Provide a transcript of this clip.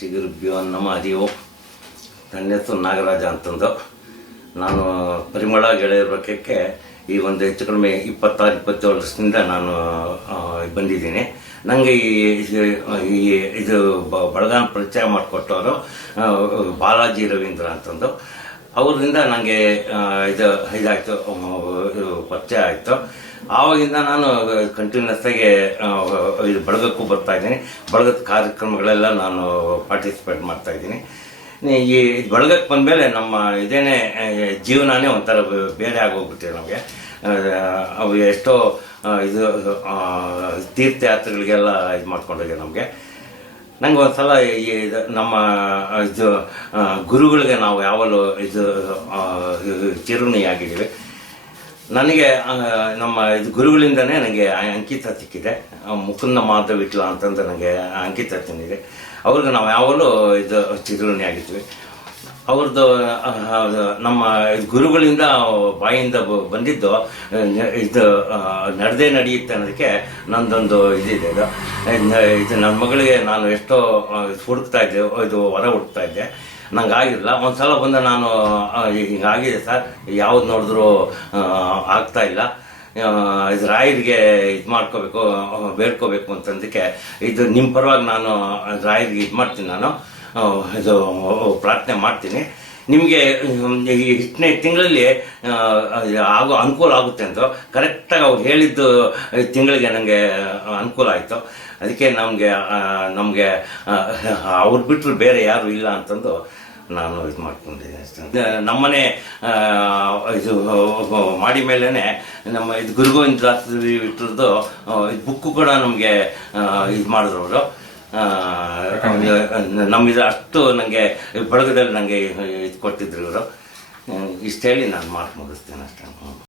ಶ್ರೀ ನಮ್ಮ ಹರಿವು ನನ್ನ ಹೆಸರು ನಾಗರಾಜ ಅಂತಂದು. ನಾನು ಪರಿಮಳ ಗೆಳೆಯರ ಈ ಒಂದು ಹೆಚ್ಚು ಕಡಿಮೆ ಇಪ್ಪತ್ತಾರು ಇಪ್ಪತ್ತೇಳು ವರ್ಷದಿಂದ ನಾನು ಬಂದಿದ್ದೀನಿ. ನನಗೆ ಈ ಈ ಇದು ಬಳಗಾನ ಪರಿಚಯ ಮಾಡಿಕೊಟ್ಟವರು ಬಾಲಾಜಿ ರವೀಂದ್ರ ಅಂತಂದು. ಅವರಿಂದ ನನಗೆ ಇದು ಇದಾಯಿತು ಇದು ಪರಿಚಯ ಆಯಿತು. ಆವಾಗಿಂದ ನಾನು ಕಂಟಿನ್ಯೂಸ್ ಆಗಿ ಇದು ಬಳಗಕ್ಕೂ ಬರ್ತಾ ಇದ್ದೀನಿ. ಬಳಗದ ಕಾರ್ಯಕ್ರಮಗಳೆಲ್ಲ ನಾನು ಪಾರ್ಟಿಸಿಪೇಟ್ ಮಾಡ್ತಾ ಇದ್ದೀನಿ. ಈ ಬಳಗಕ್ಕೆ ಬಂದಮೇಲೆ ನಮ್ಮ ಇದೇನೆ ಜೀವನನೇ ಒಂಥರ ಬೇರೆ ಆಗೋಗ್ಬಿಟ್ಟಿದೆ ನಮಗೆ. ಅವು ಎಷ್ಟೋ ಇದು ತೀರ್ಥಯಾತ್ರೆಗಳಿಗೆಲ್ಲ ಇದು ಮಾಡ್ಕೊಂಡೋಗಿದೆ ನಮಗೆ. ನಂಗೆ ಒಂದ್ಸಲ ಈ ಇದು ನಮ್ಮ ಇದು ಗುರುಗಳಿಗೆ ನಾವು ಯಾವಾಗಲೂ ಇದು ಚಿರುಣಿ ಆಗಿದ್ದೀವಿ ನನಗೆ ನಮ್ಮ ಇದು ಗುರುಗಳಿಂದನೇ ನನಗೆ ಅಂಕಿತ ಸಿಕ್ಕಿದೆ. ಮುಕುಂದ ಮಾಧವಿಟ್ಲ ಅಂತಂದು ನನಗೆ ಅಂಕಿತ ತಿಂದಿದೆ. ಅವ್ರಿಗೆ ನಾವು ಯಾವಾಗಲೂ ಇದು ಚಿರುಣಿ ಆಗಿದ್ವಿ ಅವ್ರದ್ದು ನಮ್ಮ ಗುರುಗಳಿಂದ ಬಾಯಿಂದ ಬಂದಿದ್ದು ಇದು ನಡೆದೇ ನಡೆಯುತ್ತೆ ಅನ್ನೋದಕ್ಕೆ ನಂದೊಂದು ಇದಿದೆ. ಇದು ಇದು ನನ್ನ ಮಗಳಿಗೆ ನಾನು ಎಷ್ಟೋ ಹುಡುಕ್ತಾ ಇದ್ದೆ, ಇದು ಹೊರ ಹುಡುಕ್ತಾ ಇದ್ದೆ. ನಂಗೆ ಆಗಿಲ್ಲ. ಒಂದ್ಸಲ ಬಂದು ನಾನು ಹಿಂಗಾಗಿದೆ ಸರ್. ಯಾವ್ದು ನೋಡಿದ್ರು ಆಗ್ತಾ ಇಲ್ಲ. ಇದು ರಾಯರಿಗೆ ಇದು ಮಾಡ್ಕೋಬೇಕು ಬೇಡ್ಕೋಬೇಕು ಅಂತಂದಕ್ಕೆ, ಇದು ನಿಮ್ಮ ಪರವಾಗಿ ನಾನು ರಾಯರಿಗೆ ಇದು ಮಾಡ್ತೀನಿ ನಾನು. ಇದು ಪ್ರಾರ್ಥನೆ ಮಾಡ್ತೀನಿ. ನಿಮಗೆ ಇಷ್ಟನೇ ತಿಂಗಳಲ್ಲಿ ಆಗೋ, ಅನುಕೂಲ ಆಗುತ್ತೆ ಅಂತ ಕರೆಕ್ಟಾಗಿ ಅವ್ರು ಹೇಳಿದ್ದು ತಿಂಗಳಿಗೆ ನನಗೆ ಅನುಕೂಲ ಆಯಿತು. ಅದಕ್ಕೆ ನಮಗೆ ನಮಗೆ ಅವ್ರು ಬಿಟ್ಟರು ಬೇರೆ ಯಾರು ಇಲ್ಲ ಅಂತಂದು ನಾನು ಇದು ಮಾಡ್ಕೊಂಡಿದ್ದೀನಿ ನಮ್ಮನೆ ಇದು ಮಾಡಿ ಮೇಲೇ ನಮ್ಮ ಇದು ಗುರುಗೋವಿಂದ ಇಟ್ಟಿರೋದು ಇದು ಬುಕ್ಕು ಕೂಡ ನಮಗೆ ಇದು ಮಾಡಿದ್ರು ಅವರು. ನಮ್ಮಿದು ಅಷ್ಟು ನನಗೆ ಬಳಗದಲ್ಲಿ ನನಗೆ ಇದು ಕೊಟ್ಟಿದ್ರು ಇವರು ಇಷ್ಟು ಹೇಳಿ ನಾನು ಮಾತು ಮುಗಿಸ್ತೇನೆ ಅಷ್ಟೇ.